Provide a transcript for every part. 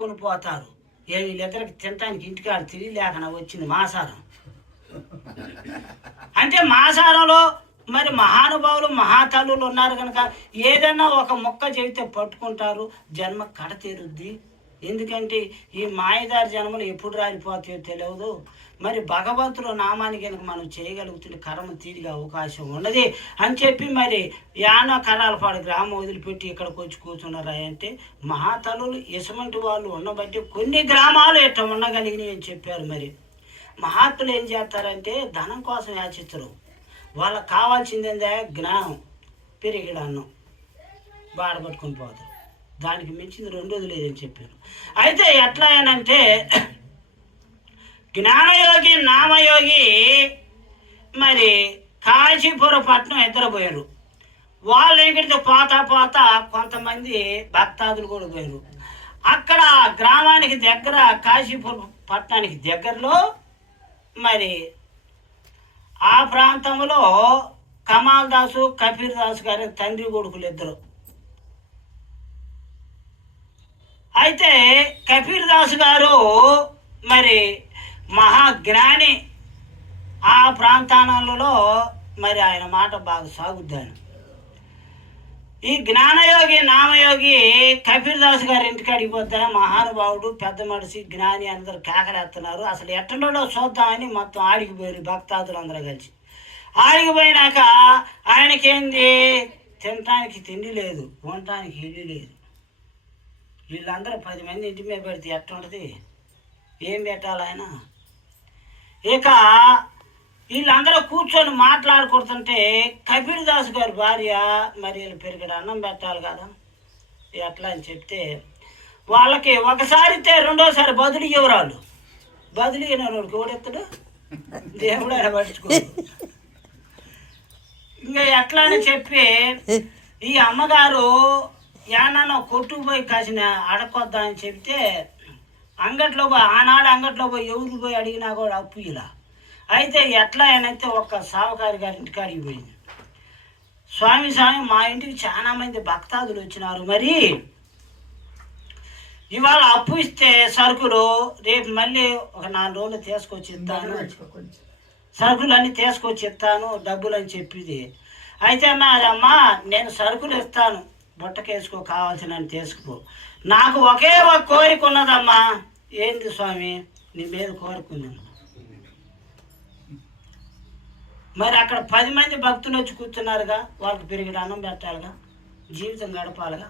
పట్టుకొని పోతారు. వీళ్ళిద్దరికి తినటానికి ఇంటికాడ తిరిగిలేకనా వచ్చింది మాసారం. అంటే మాసారంలో మరి మహానుభావులు మహాతల్లులు ఉన్నారు కనుక ఏదైనా ఒక మొక్క చెబితే పట్టుకుంటారు, జన్మ కడ తీరుద్ది. ఎందుకంటే ఈ మాయదారి జన్మలు ఎప్పుడు రాలిపోతాయో తెలియదు. మరి భగవంతుడు నామానికి కనుక మనం చేయగలుగుతుంటే కర్మ తీరిగే అవకాశం ఉన్నది అని చెప్పి మరి యాన కరాలపాడు గ్రామం వదిలిపెట్టి ఇక్కడికి వచ్చి కూర్చున్నారా అంటే మహాతల్లులు ఇసుమంటి వాళ్ళు ఉండబట్టి కొన్ని గ్రామాలు ఇట్లా ఉండగలిగినాయి అని చెప్పారు. మరి మహాత్ములు ఏం చేస్తారంటే ధనం కోసం యాచిస్తారు. వాళ్ళకి కావాల్సిందే జ్ఞానం, పెరిగిడు అన్నం, బాడపట్టుకొని పోతారు. దానికి మించింది రెండోది లేదని చెప్పారు. అయితే ఎట్లా అనంటే జ్ఞానయోగి నామయోగి మరి కాశీపురం పట్నం ఇద్దరు పోయారు. వాళ్ళు ఎక్కడితో పోతా కొంతమంది భక్తాదులు కూడా పోయారు. అక్కడ గ్రామానికి దగ్గర కాశీపురం పట్టణానికి దగ్గరలో మరి ఆ ప్రాంతంలో కమాల్ దాసు కబీర్ దాసు గారి తండ్రి కొడుకులు ఇద్దరు. అయితే కబీర్ దాసు గారు మరి మహాజ్ఞాని. ఆ ప్రాంతాలలో మరి ఆయన మాట బాగా సాగుద్దాను. ఈ జ్ఞానయోగి నామయోగి కబీర్ దాసు గారి ఇంటికి అడిగిపోద్దా మహానుభావుడు పెద్ద మనిషి జ్ఞాని అందరూ కేకలేస్తున్నారు. అసలు ఎట్టడో చూద్దామని మొత్తం ఆడికిపోయారు భక్తాదులు అందరూ కలిసి. ఆడికిపోయినాక ఆయనకేంది తినటానికి తిండి లేదు, ఉండటానికి ఇల్లు లేదు. వీళ్ళందరూ 10 మంది ఇంటి మీద పెడితే ఎట్టుంటుంది, ఏం పెట్టాలి ఆయన? ఇక వీళ్ళందరూ కూర్చొని మాట్లాడుకుంటుంటే కబీర్ దాసు గారి భార్య మరి వీళ్ళు పెరిగడు అన్నం పెట్టాలి కదా ఎట్లా అని చెప్తే వాళ్ళకి ఒకసారి రెండోసారి బదులు ఇవ్వరాలు. బదులు ఇవ్వనోడికి ఓడెత్తాడు, దేవుడు ఆయన పట్టించుకోడు. ఇంకా ఎట్లా అని చెప్పి ఈ అమ్మగారు ఏమన్నా కొట్టుకుపోయి కాసిన అడగొద్దా అని చెప్తే అంగట్లో పోయి ఆనాడు అంగట్లో పోయి ఎవరికి పోయి అడిగినా కూడా అప్పు ఇలా. అయితే ఎట్లా అనైతే ఒక్క సావుకారి గారి ఇంటికి అడిగిపోయింది. స్వామి మా ఇంటికి చాలా మంది భక్తాదులు వచ్చినారు, మరి ఇవాళ అప్పు ఇస్తే సరుకులు రేపు మళ్ళీ ఒక 4 రోజులు తీసుకొచ్చి ఇస్తాను, సరుకులు అన్నీ తీసుకొచ్చి ఇస్తాను డబ్బులు అని చెప్పింది. అయితే అమ్మా నేను సరుకులు ఇస్తాను, బుట్టకేసుకో కావాల్సిన తీసుకుపో, నాకు ఒకే ఒక కోరిక ఉన్నదమ్మా. ఏంది స్వామి? నీ మీద కోరుకుందమ్మా. మరి అక్కడ 10 మంది భక్తులు వచ్చి కూర్చున్నారుగా, వాళ్ళకి పెరిగిన అన్నం పెట్టాలిగా, జీవితం గడపాలిగా.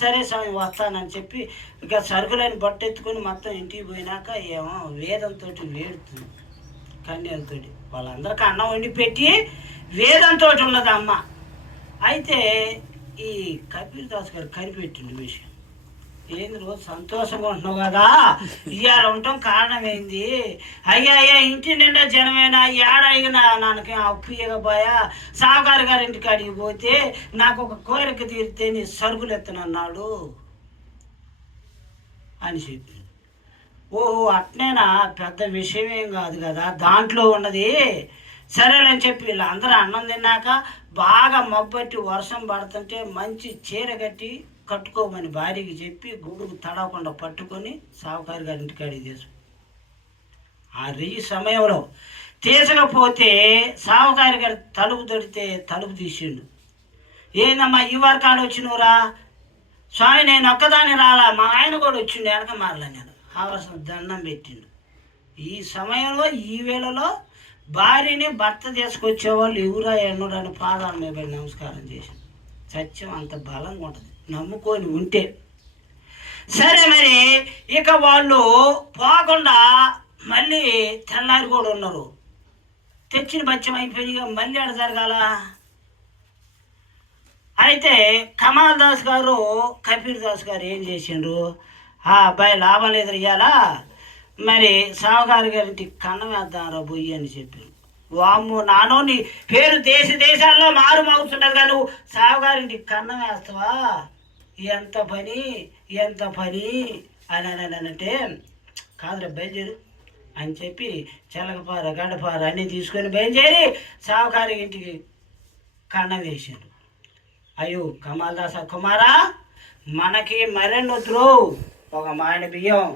సరే స్వామి వస్తానని చెప్పి ఇక సరుకులని బొట్టెత్తుకొని మొత్తం ఇంటికి పోయినాక ఏమో వేదంతో వేడుతుంది కన్యలతో. వాళ్ళందరికీ అన్నం వండి పెట్టి వేదంతో ఉన్నది అమ్మ. అయితే ఈ కబీర్ దాస్ గారు కనిపెట్టింది విషయం. ఏంది రోజు సంతోషంగా ఉంటున్నావు కదా, ఇవాళ ఉండటం కారణం ఏంది? అయ్యా ఇంటి నిండా జనమేనా, ఏడాయినా నాకు అప్పు ఇవ్వబోయా, సావుకారు గారి ఇంటికి అడిగి పోతే నాకు ఒక కోరిక తీరితే నీ సరుకులు ఎత్తనన్నాడు అని చెప్పి. ఓహో అట్నేనా, పెద్ద విషయం ఏం కాదు కదా దాంట్లో ఉన్నది. సరేలని చెప్పి వీళ్ళందరూ అన్నం తిన్నాక బాగా మబ్బట్టి వర్షం పడుతుంటే మంచి చీర కట్టి కట్టుకోమని భార్యకి చెప్పి గుడుకు తడవకుండా పట్టుకొని సావుకారి గారి ఇంటికి అడిగి తీసు. ఆ సమయంలో తీసకపోతే సావుకారి గారి తలుపు తడితే తలుపు తీసిండు. ఏందమ్మా ఈ వరకాలు వచ్చినవురా? స్వామి నేను ఒక్కదాన్ని రాలా, మా ఆయన కూడా వచ్చిండు వెనక మారలే. నేను ఆవసం దండం పెట్టిండు. ఈ సమయంలో ఈ వేళలో భార్యని భర్త తీసుకొచ్చేవాళ్ళు ఎవరా ఎన్నుడని పాదాల మీద పడి నమస్కారం చేశాను. సత్యం అంత బలంగా ఉంటుంది నమ్ముకొని ఉంటే. సరే మరి ఇక వాళ్ళు పోకుండా మళ్ళీ తెల్లారి కూడా ఉన్నారు. తెచ్చిన బచ్చం అయిపోయిగా మళ్ళీ అడ జరగాల. అయితే కమాల్ దాస్ గారు కబీర్ దాస్ గారు ఏం చేసిండ్రు, అబ్బాయి లాభం లేదు ఇయ్యాలా, మరి సావుకారు గారింటి కన్నం వేద్దాంరా బొయ్యి అని చెప్పారు. వామ్మో నానో నీ పేరు దేశాల్లో మారు మోగుతుంటుంది కానీ నువ్వు సావుగారింటికి కన్నం వేస్తావా, ఎంత పని అని అంటే కాదురా బయలుదేరు అని చెప్పి చిలకపార గడ్డపార అన్నీ తీసుకొని బయలుదేరి సావుకారి ఇంటికి కన్నం వేశారు. అయ్యో కమాల్ దాస కుమారా మనకి మరెన్నొద్దురు ఒక మాయన బియ్యం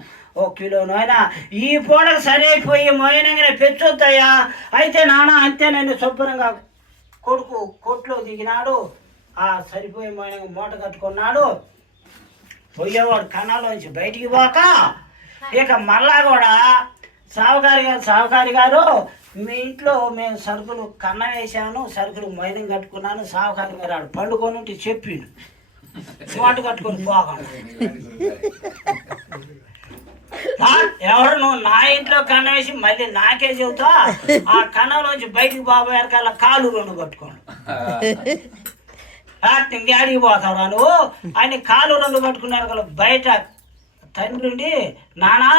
1 కిలో నూనె ఈ పూటకు సరైపోయి మోయనంగానే పెంచొద్దయ్యా. అయితే నాన్న అంతే నన్ను శుభ్రంగా కొడుకు కొట్లో దిగినాడు. ఆ సరిపోయి మోయనంగా మూట కట్టుకున్నాడు. పోయేవాడు కన్నాలోంచి బయటికి పోక ఇక మళ్ళా కూడా సావుకారి గారు మీ ఇంట్లో మేము సరుకులు కన్న వేసాను, సరుకులు మైనం కట్టుకున్నాను. సావుకారి గారు ఆడు పండుకొని చెప్పిండు మూట కట్టుకొని పోకుండా. ఎవరు నువ్వు నా ఇంట్లో కన్న వేసి మళ్ళీ నాకే చెబుతా? ఆ కన్నంలోంచి బయటికి బాబాయ్ కల్లా కాలు 2 పట్టుకోండి. ఇంకేడికి పోతావురా నువ్వు అని కాలు 2 పట్టుకున్నారు కదా. బయట తండ్రి నానా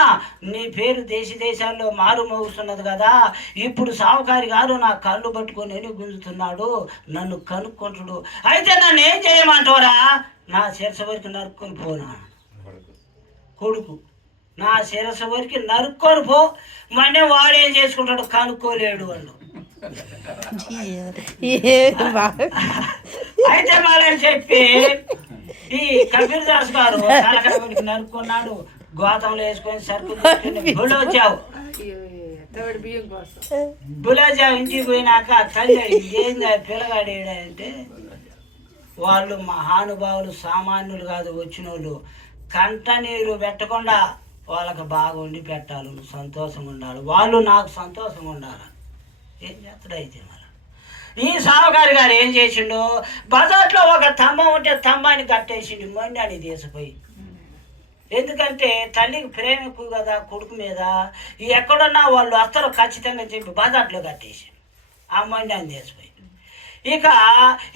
నీ పేరు దేశాల్లో మారు మోగుతున్నది కదా, ఇప్పుడు సావుకారి గారు నా కళ్ళు పట్టుకొని గుంజుతున్నాడు, నన్ను కనుక్కుంటుడు. అయితే నన్ను ఏం చేయమంటావురా? నా శిరస వరకు నరుక్కొని పోనా కొడుకు, నా శిరస వరకు నరుక్కొని పో. మళ్ళీ వాడేం చేసుకుంటాడు? కనుక్కోలేడు వాళ్ళు. అయితే మళ్ళీ చెప్పి ఈ కబీర్ దాస్ గారు తలకడబడికి నరుక్కున్నాడు. గోతంలో వేసుకొని సరుకు బులోజావు ఇంటికి పోయినాక తల్లి ఏంది పిల్లగాడు అంటే, వాళ్ళు మహానుభావులు సామాన్యులు కాదు, వచ్చిన వాళ్ళు కంట నీరు పెట్టకుండా వాళ్ళకి బాగా వండి పెట్టాలి, సంతోషంగా ఉండాలి, వాళ్ళు నాకు సంతోషంగా ఉండాలి. ఏం చేస్తాడు? అయితే మరి ఈ సావుకారి గారు ఏం చేసిండు? బజార్లో ఒక స్తంభం ఉంటే స్తంభాన్ని కట్టేసిండు మొండాన్ని తీసిపోయి. ఎందుకంటే తల్లికి ప్రేమ ఎక్కువ కదా కొడుకు మీద. ఎక్కడున్నా వాళ్ళు వస్తారు ఖచ్చితంగా చెప్పి బజార్లో కట్టేసి ఆ మొండాన్ని తీసిపోయి. ఇక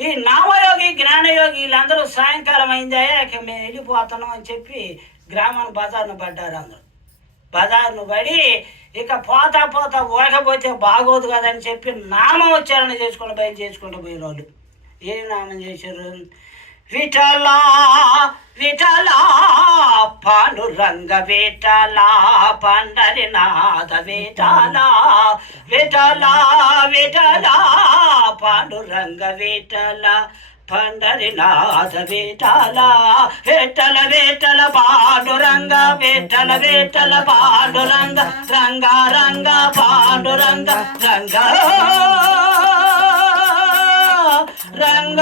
ఈ నామయోగి జ్ఞానయోగి వీళ్ళందరూ సాయంకాలం అయిందా ఇక మేము వెళ్ళిపోతున్నాం అని చెప్పి గ్రామాన్ని బజార్ను పడ్డారు. అందరూ బజార్ను పడి ఇక పోతా ఊరకపోతే బాగోదు కదని చెప్పి నామోచ్చారణ చేసుకుంటూ బయలు చేసుకుంటూ పోయిన వాళ్ళు ఏం నామం చేశారు? విఠలా విఠలా పాండురంగ విఠలా పండరినాథ విఠలా విఠలా విఠలా పాండురంగ విఠలా పండరినాథ విఠల విఠల విఠల పాండురంగ విఠల విఠల పాండురంగ రంగ రంగ పాండురంగ రంగ రంగ